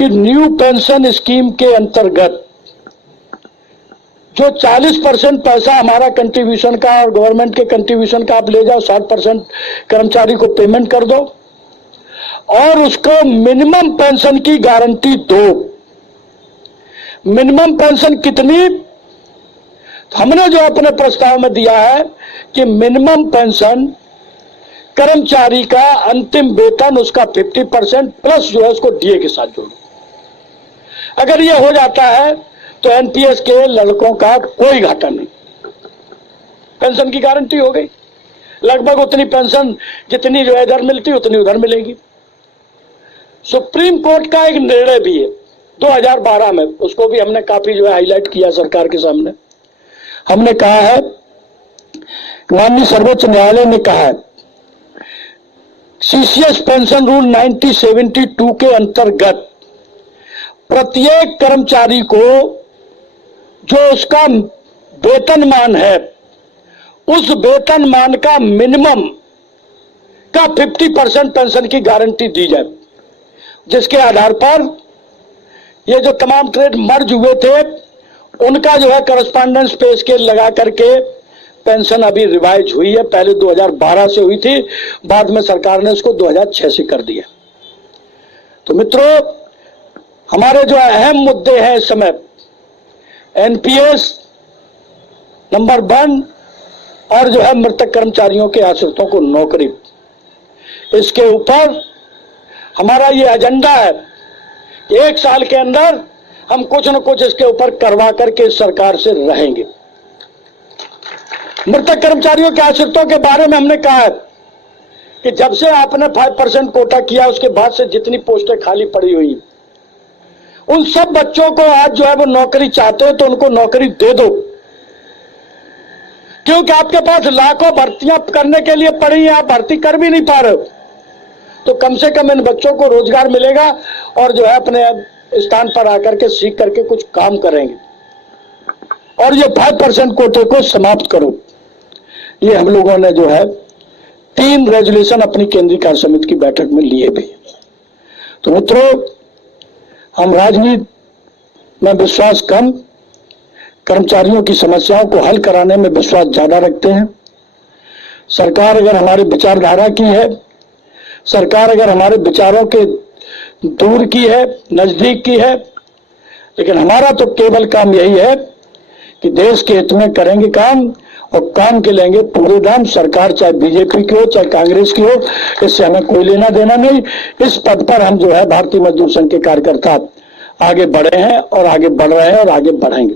कि new pension scheme के अंतर्गत जो 40% पैसा हमारा कंट्रीब्यूशन का और गवर्नमेंट के कंट्रीब्यूशन का आप ले जाओ, 60% कर्मचारी को पेमेंट कर दो और उसको मिनिमम पेंशन की गारंटी दो। मिनिमम पेंशन कितनी? हमने जो अपने प्रस्ताव में दिया है कि मिनिमम पेंशन कर्मचारी का अंतिम वेतन उसका 50% प्लस जो है उसको डीए के साथ जोड़ो। अगर यह हो जाता है तो एनपीएस के लड़कों का कोई घाटा नहीं, पेंशन की गारंटी हो गई। लगभग उतनी पेंशन जितनी जो है इधर मिलती उतनी उधर मिलेगी। सुप्रीम कोर्ट का एक निर्णय भी है 2012 में, उसको भी हमने काफी जो है हाईलाइट किया सरकार के सामने। हमने कहा है, माननीय सर्वोच्च न्यायालय ने कहा है, सीसीएस पेंशन रूल 1972 के अंतर्गत प्रत्येक कर्मचारी को जो उसका वेतनमान है उस वेतनमान का मिनिमम का 50% पेंशन की गारंटी दी जाए, जिसके आधार पर ये जो तमाम ट्रेड मर्ज हुए थे उनका जो है करस्पॉन्डेंस पे स्केल लगा करके पेंशन अभी रिवाइज हुई है। पहले 2012 से हुई थी, बाद में सरकार ने उसको 2006 से कर दिया। तो मित्रों, हमारे जो अहम मुद्दे हैं इस समय, एनपीएस नंबर 1 और जो है मृतक कर्मचारियों के आश्रितों को नौकरी, इसके ऊपर हमारा ये एजेंडा है कि 1 साल के अंदर हम कुछ न कुछ इसके ऊपर करवा करके इस सरकार से रहेंगे। मृतक कर्मचारियों के आश्रितों के बारे में हमने कहा है कि जब से आपने 5% कोटा किया उसके बाद से जितनी पोस्टें खाली पड़ी हुई, उन सब बच्चों को आज जो है वो नौकरी चाहते हो तो उनको नौकरी दे दो, क्योंकि आपके पास लाखों भर्तियां करने के लिए पड़ी हैं, आप भर्ती कर भी नहीं पा रहे हो। तो कम से कम इन बच्चों को रोजगार मिलेगा और जो है अपने स्थान पर आकर के सीख करके कुछ काम करेंगे। और ये 5% कोटे को समाप्त करो, ये हम लोगों ने जो है 3 रेजोल्यूशन अपनी केंद्रीय कार्य समिति की बैठक में लिए भी। तो मित्रों, हम राजनीति में विश्वास कम, कर्मचारियों की समस्याओं को हल कराने में विश्वास ज्यादा रखते हैं। सरकार अगर हमारी विचारधारा की है, सरकार अगर हमारे विचारों के दूर की है, नजदीक की है, लेकिन हमारा तो केवल काम यही है कि देश के हित में करेंगे काम और काम के लेंगे पूरे दाम। सरकार चाहे बीजेपी की हो चाहे कांग्रेस की हो, इससे हमें कोई लेना देना नहीं। इस पद पर हम जो है भारतीय मजदूर संघ के कार्यकर्ता आगे बढ़े हैं और आगे बढ़ रहे हैं और आगे बढ़ेंगे।